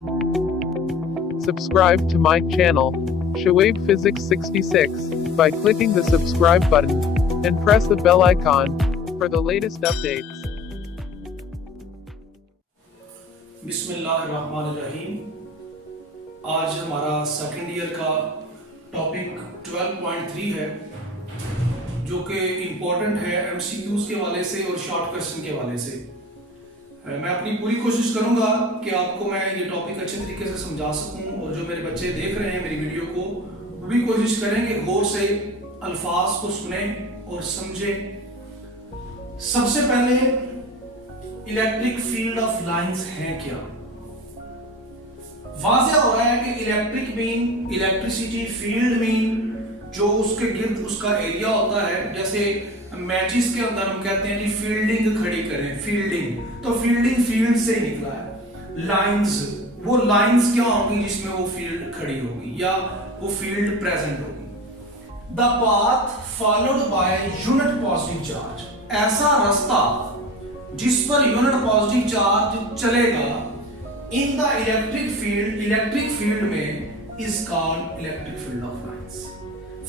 Subscribe to my channel, Shoaib Physics 66, by clicking the subscribe button and press the bell icon for the latest updates. बिस्मिल्लाहिर्रहमानिर्रहीम। आज हमारा second year का topic 12.3 है, जो कि important है एमसीक्यूज के वाले से और शॉर्ट क्वेश्चन के वाले से। मैं अपनी पूरी कोशिश करूंगा कि आपको मैं ये टॉपिक अच्छे तरीके से समझा सकूं, और जो मेरे बच्चे देख रहे हैं मेरी वीडियो को, वो भी कोशिश करें कि गौर से अल्फाज को सुने और समझे। सबसे पहले इलेक्ट्रिक फील्ड ऑफ लाइंस है क्या? वाज़ेह हो रहा है कि electric mean electricity, field mean जो उसके गिर्द उसका एरिया होता है। जैसे मैचेस के अंदर हम कहते हैं कि फील्डिंग खड़ी करें, फील्डिंग, तो फील्डिंग फील्ड से निकला है। लाइंस, वो लाइंस क्या होंगी जिसमें वो फील्ड खड़ी होगी या वो फील्ड प्रेजेंट होगी। The path followed by unit positive charge, ऐसा रास्ता जिस पर यूनिट पॉजिटिव चार्ज चलेगा इन द इलेक्ट्रिक फील्ड में is called electric field of lines.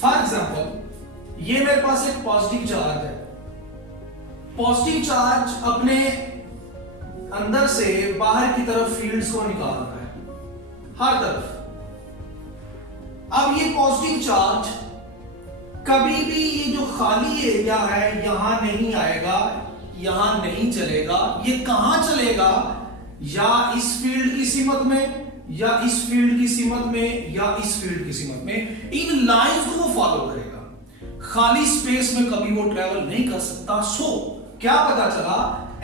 For example, ये मेरे पास एक पॉजिटिव चार्ज है। पॉजिटिव चार्ज अपने अंदर से बाहर की तरफ फील्ड्स को निकाल रहा है हर तरफ। अब ये पॉजिटिव चार्ज कभी भी ये जो खाली एरिया है यहां नहीं आएगा, यहां नहीं चलेगा। ये कहां चलेगा? या इस फील्ड की सीमत में, या इस फील्ड की सीमत में, या इस फील्ड की सीमत में। इन लाइंस को वो फॉलो करेगा, खाली स्पेस में कभी वो ट्रेवल नहीं कर सकता। सो क्या पता चला?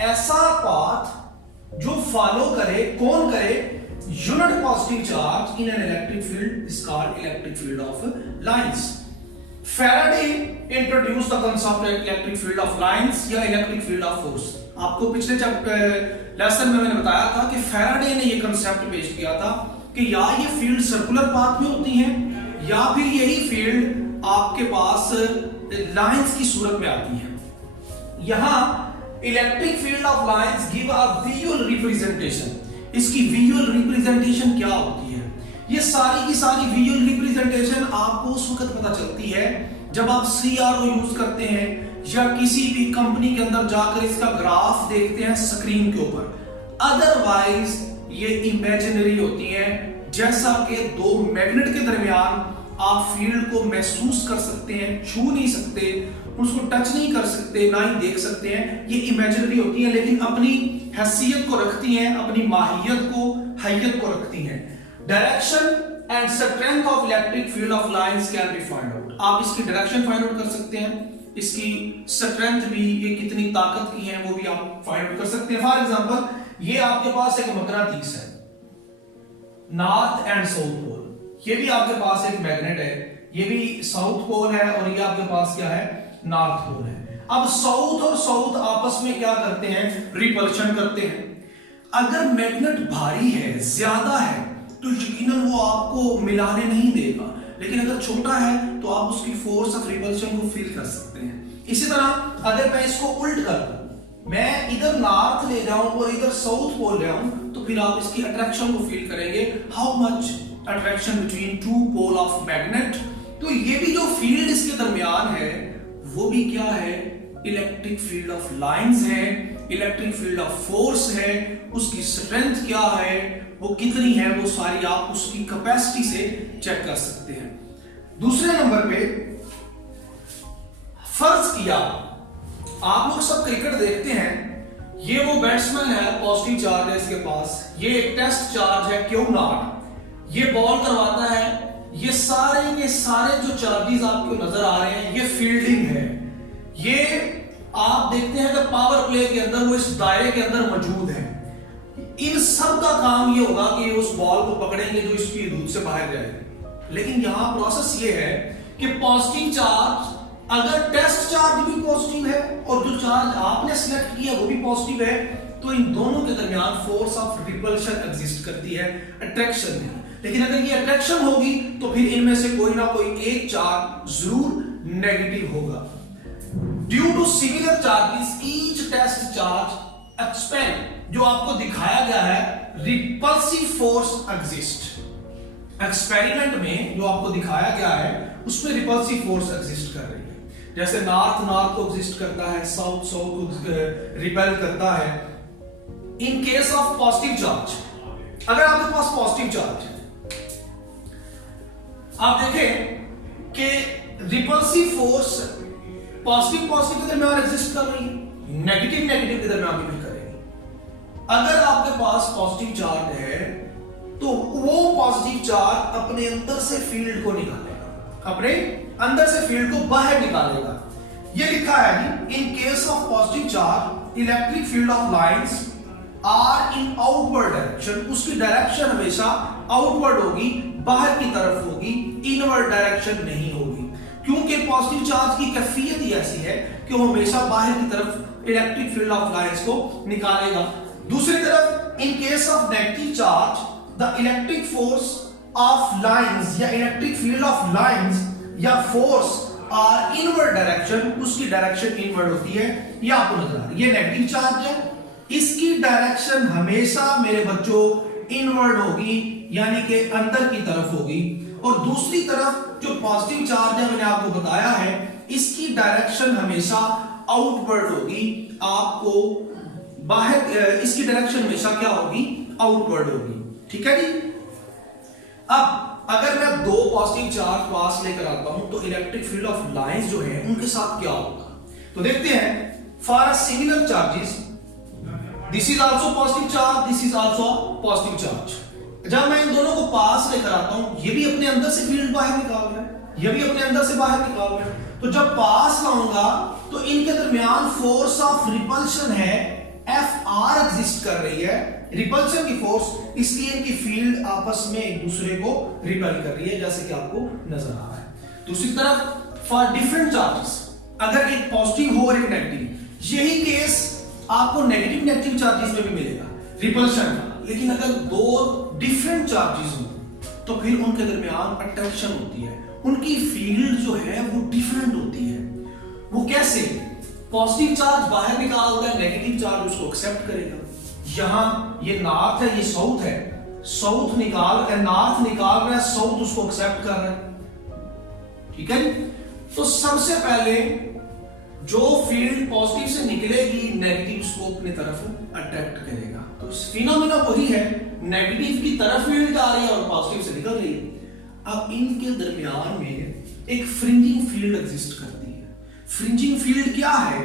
ऐसा पाथ जो फॉलो करे, कौन करे? Unit positive charge in an electric field is called electric field of lines. Faraday introduce the concept of electric field of lines या इलेक्ट्रिक फील्ड ऑफ फोर्स। आपको पिछले लेसन में मैंने बताया था कि फैराडे ने ये कांसेप्ट पेश किया था कि या ये फील्ड सर्कुलर पाथ में होती है, या फिर यही फील्ड आपके पास लाइंस की सूरत में आती है। यहां electric field of lines give a visual representation. इसकी विजुअल रिप्रेजेंटेशन क्या होती है? ये सारी की सारी विजुअल रिप्रेजेंटेशन आपको उस वक्त पता चलती है जब आप CRO यूज करते हैं या किसी भी कंपनी के अंदर जाकर इसका ग्राफ देखते हैं स्क्रीन के ऊपर। अदरवाइज ये इमेजिनरी होती है, जैसा कि दो मैग्नेट के दरमियान आप फील्ड को महसूस कर सकते हैं, छू नहीं सकते, उसको टच नहीं कर सकते, ना ही देख सकते हैं। ये इमेजिनरी होती है, लेकिन अपनी हैसियत को रखती हैं, अपनी माहियत को, हैयत को रखती हैं। Direction and strength of electric field of lines can be find out. आप इसकी डायरेक्शन फाइंड आउट कर सकते हैं, इसकी स्ट्रेंथ भी, ये कितनी ताकत की है वो भी आप फाइंड आउट कर सकते हैं। फॉर एग्जांपल, ये आपके पास एक मकनातीस है, नॉर्थ एंड साउथ पोल। ये भी आपके पास एक मैग्नेट है, ये भी साउथ पोल है, और ये आपके पास क्या है? नॉर्थ पोल है। अब साउथ और साउथ आपस में क्या करते हैं? रिपल्शन करते हैं। अगर मैग्नेट भारी है, ज्यादा है, तो यकीनन वो आपको मिलाने नहीं देगा, लेकिन अगर छोटा है तो आप उसकी फोर्स ऑफ रिपल्शन को फील कर सकते हैं। इसी तरह अगर मैं इसको उल्ट कर दूं, मैं इधर नॉर्थ ले जाऊं और इधर साउथ पोल ले आऊं, तो फिर आप इसकी अट्रैक्शन को फील करेंगे। How much attraction between two pole of magnet. तो ये भी जो फील्ड इसके दरमियान है वो भी क्या है? इलेक्ट्रिक फील्ड ऑफ लाइंस है, इलेक्ट्रिक फील्ड ऑफ फोर्स है। उसकी स्ट्रेंथ क्या है, वो कितनी है, वो सारी आप उसकी कैपेसिटी से चेक कर सकते हैं। दूसरे नंबर पे, फर्ज किया आप लोग सब क्रिकेट देखते हैं, ये वो बैट्समैन है, पॉजिटिव चार्ज है इसके पास, ये एक टेस्ट चार्ज है Q0, ये बॉल करवाता है। ये सारे के सारे जो चार्जेस आपको नजर आ रहे हैं ये फील्डिंग है। ये आप देखते हैं कि पावर प्ले के अंदर वो इस दायरे के अंदर मौजूद है। इन सब का काम ये होगा कि उस बॉल को पकड़ेंगे जो इसकी हदूद से बाहर जाएगी। लेकिन यहां प्रोसेस ये है कि पॉजिटिव चार्ज, अगर टेस्ट चार्ज भी पॉजिटिव है और जो चार्ज आपने सिलेक्ट किया वो भी पॉजिटिव है, तो इन दोनों के दरमियान फोर्स ऑफ रिपल्शन एग्जिस्ट करती है, अट्रैक्शन नहीं। लेकिन अगर ये अट्रैक्शन होगी तो फिर इनमें से कोई ना कोई एक चार्ज जरूर नेगेटिव होगा। Due to similar charges each test charge expand, जो आपको दिखाया गया है रिपल्सिव फोर्स एग्जिस्ट। एक्सपेरिमेंट में जो आपको दिखाया गया है उसमें रिपल्सिव फोर्स एग्जिस्ट कर रही है। जैसे नॉर्थ नॉर्थ को एग्जिस्ट करता है, साउथ साउथ को रिपेल करता है। इन केस ऑफ पॉजिटिव चार्ज, अगर आपके पास पॉजिटिव चार्ज है, आप देखें कि रिपल्सिव फोर्स पॉजिटिव पॉजिटिव के दरमियान एग्जिस्ट कर रही है, नेगेटिव नेगेटिव के दरमियान भी करेगी। अगर आपके पास पॉजिटिव चार्ज है तो वो पॉजिटिव चार्ज अपने अंदर से फील्ड को निकालेगा, अपने अंदर से फील्ड को बाहर निकालेगा। ये लिखा है जी, in case of positive charge electric field of lines are in outward direction, उसकी डायरेक्शन हमेशा आउटवर्ड होगी, बाहर की तरफ होगी, इनवर्ड डायरेक्शन नहीं होगी, क्योंकि पॉजिटिव चार्ज की कैफियत ही ऐसी है कि वो हमेशा बाहर की तरफ इलेक्ट्रिक फील्ड ऑफ लाइंस को निकालेगा। दूसरी तरफ इन case of negative charge the electric force of lines या इलेक्ट्रिक फील्ड ऑफ लाइंस या फोर्स आर इनवर्ड डायरेक्शन, उसकी डायरेक्शन इनवर्ड होती है। ये आपको नजर आ रहा है, ये नेगेटिव चार्ज है, इसकी डायरेक्शन हमेशा मेरे बच्चों इनवर्ड होगी, यानी कि अंदर की तरफ होगी। और दूसरी तरफ जो पॉजिटिव चार्ज है, मैंने आपको बताया है, इसकी डायरेक्शन हमेशा आउटवर्ड होगी, आपको बाहर, इसकी डायरेक्शन हमेशा क्या होगी, आउटवर्ड होगी। ठीक है जी। अब अगर मैं दो पॉजिटिव चार्ज पास लेकर आता हूं तो इलेक्ट्रिक फील्ड ऑफ लाइंस जो है उनके साथ क्या होगा, तो देखते हैं। For a similar charges, this is also positive charge, this is also positive charge. जब मैं इन दोनों को पास लेकर आता हूं, ये भी अपने अंदर से फील्ड बाहर निकाल रहा है, ये भी अपने अंदर से बाहर निकाल रहा है, तो जब पास लाऊंगा तो इनके दरमियान फोर्स ऑफ रिपल्शन है, Fr एग्जिस्ट कर रही है, रिपल्शन की फोर्स, इसलिए इनकी फील्ड आपस में एक दूसरे को रिपेल कर रही है, जैसे कि आपको नजर आ रहा है। दूसरी तरफ फॉर डिफरेंट चार्जेस, अगर एक पॉजिटिव हो और एक नेगेटिव, यही केस आपको नेगेटिव नेगेटिव चार्जेस में भी मिलेगा, रिपल्शन का। लेकिन अगर दो डिफरेंट चार्जेस हो तो फिर उनके दरमियान अट्रैक्शन होती है, उनकी फील्ड जो है वो डिफरेंट होती है। वो कैसे? पॉजिटिव चार्ज बाहर निकालता है, नेगेटिव चार्ज उसको एक्सेप्ट करेगा। यहां ये नॉर्थ है, ये साउथ है, साउथ निकाल रहा है, नॉर्थ निकाल रहा है, साउथ उसको एक्सेप्ट कर रहा है। ठीक है, तो सबसे पहले जो फील्ड पॉजिटिव से निकलेगी, नेगेटिव उसको अपनी तरफ अट्रैक्ट करेगा। तो फिनोमेना वही है, नेगेटिव की तरफ फील्ड जा रही है और पॉजिटिव से निकल रही है। अब इनके दरमियान में एक फ्रिंजिंग फील्ड एग्जिस्ट करती है। फ्रिंजिंग फील्ड क्या है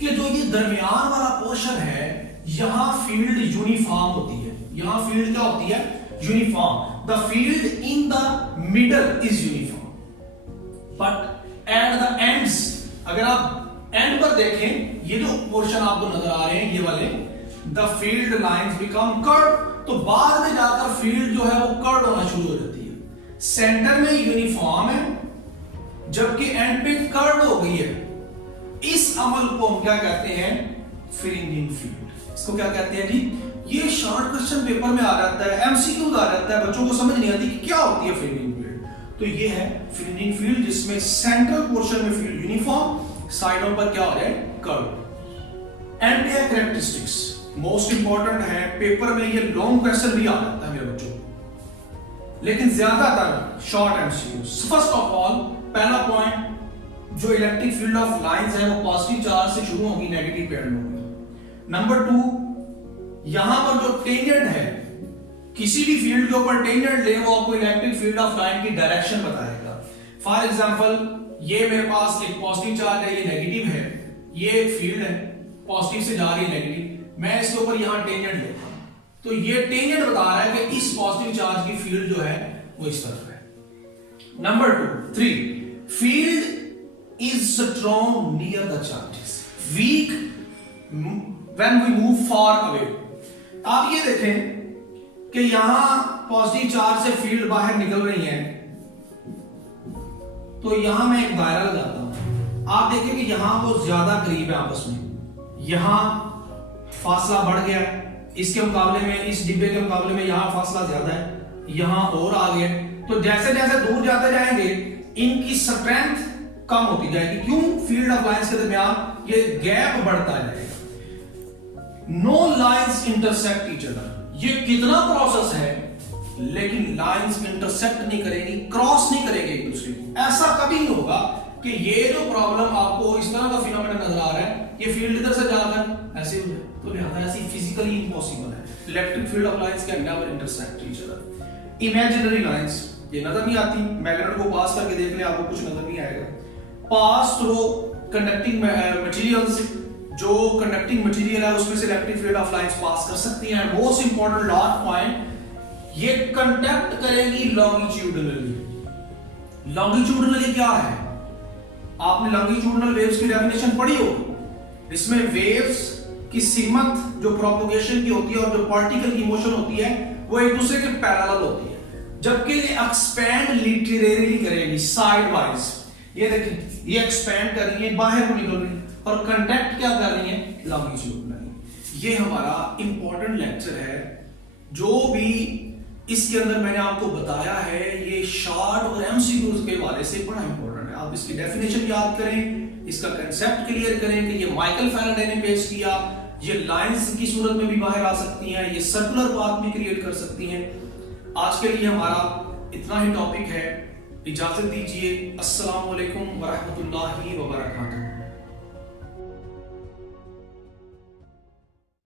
कि जो ये दरमियान वाला पोर्शन है, यहां फील्ड यूनिफॉर्म होती है। यहां फील्ड क्या होती है? Uniform. The field in the middle is uniform, but at the ends, अगर आप एंड पर देखें, ये जो पोर्शन आपको नजर आ रहे हैं, ये वाले, the field lines become curve, तो बाद में जाकर फील्ड जो है वो कर्व होना शुरू हो जाती है। सेंटर में यूनिफॉर्म है, जबकि एंड पे कर्व हो गई है। इस अमल को हम क्या कहते हैं? Fringing field. इसको क्या कहते हैं जी? ये शॉर्ट क्वेश्चन पेपर में आ जाता है, एमसीक्यू आ जाता है, बच्चों को समझ नहीं आती कि क्या होती है फ्रिंजिंग फील्ड। तो ये है फ्रिंजिंग फील्ड, जिसमें सेंट्रल पोर्शन में फील्ड यूनिफॉर्म, साइडों पर क्या हो जाए? कर्व। एंड पे कैरेक्टरिस्टिक्स मोस्ट इंपॉर्टेंट है, पेपर में ये लॉन्ग क्वेश्चन भी आ जाता है मेरे बच्चों, लेकिन ज्यादातर short MCQs. First of all, पहला पॉइंट, जो इलेक्ट्रिक फील्ड ऑफ लाइंस है वो पॉजिटिव चार्ज से शुरू होगी, नेगेटिव पे एंड होगी। नंबर 2, यहां पर जो टेंजेंट है, किसी भी फील्ड के ऊपर टेंजेंट ले, वो आपको इलेक्ट्रिक फील्ड ऑफ लाइन की डायरेक्शन बताएगा। फॉर एग्जांपल, ये मेरे पास एक पॉजिटिव चार्ज है, ये नेगेटिव है, ये एक फील्ड है, पॉजिटिव से जा रही है नेगेटिव, मैं इसके ऊपर यहां टेंजेंट लेता हूं, तो ये टेंजेंट बता रहा है कि इस पॉजिटिव चार्ज की फील्ड जो है वो इस तरफ है। Number 3, field is strong near the charges, weak when we move far away। आप ये देखें कि यहां पॉजिटिव चार्ज से फील्ड बाहर निकल रही है, तो यहां मैं एक दायरा लगाता हूं। आप देखें कि यहां वो ज्यादा करीब है आपस में, यहां फासला बढ़ गया है, इसके मुकाबले में, इस डिब्बे के मुकाबले में यहां फासला ज्यादा है, यहां और आ गया। तो जैसे जैसे दूर जाते जाएंगे, इनकी स्ट्रेंथ कम होती जाएगी। क्यों? फील्ड ऑफ लाइंस के दरमियान ये गैप बढ़ता जाएगा। No lines intersect each other, ये कितना प्रोसेस है, लेकिन लाइंस इंटरसेक्ट नहीं करेंगी, क्रॉस नहीं करेंगे एक दूसरे को। ऐसा कभी नहीं होगा कि ये जो प्रॉब्लम आपको इस तरह का फिनोमेना नजर आ रहा है, ये फील्ड इधर से जाकर ऐसे हो जाए, तो लिहाजा ऐसी फिजिकली इम्पॉसिबल है। Electric field of lines can never intersect each other. Imaginary lines ये नजर नहीं आती, मैग्नेट को पास करके देख ले, आपको कुछ नजर नहीं आएगा। पास थ्रू कंडक्टिंग मटेरियल्स, जो कंडक्टिंग मटेरियल है उसमें से electric field of lines pass कर सकती हैं। मोस्ट इंपॉर्टेंट लास्ट पॉइंट, ये कंडक्ट करेंगी लॉन्गिट्यूडनली। लॉन्गिट्यूडनली क्या है? आपने लॉन्गिट्यूडनल वेव्स की डेफिनेशन पढ़ी हो। इसमें वेव्स की सिमत जो प्रोपगेशन की होती है और जो पार्टिकल की मोशन होती है वो एक दूसरे के पैरेलल होती है, जबकि ये एक्सपैंड लिटरेरली करेंगी साइड वाइज। ये देखिए, ये एक्सपैंड कर रही है, बाहर को निकल रही है, और कंडक्ट क्या कर रही है? लॉन्गिट्यूडनली। ये हमारा इंपॉर्टेंट लेक्चर है। जो भी इसके अंदर मैंने आपको बताया है, ये शॉर्ट और एमसीक्यूज के हवाले से बड़ा इंपॉर्टेंट है। आप इसकी डेफिनेशन याद करें, इसका कंसेप्ट क्लियर करें कि ये माइकल फैराडे ने पेश किया, ये लाइंस की सूरत में भी बाहर आ सकती हैं, ये सर्कुलर पाथ भी क्रिएट कर सकती हैं। आज के लिए हमारा इतना ही टॉपिक है। इजाजत दीजिए। अस्सलाम वालेकुम व रहमतुल्लाहि व बरकातुहू।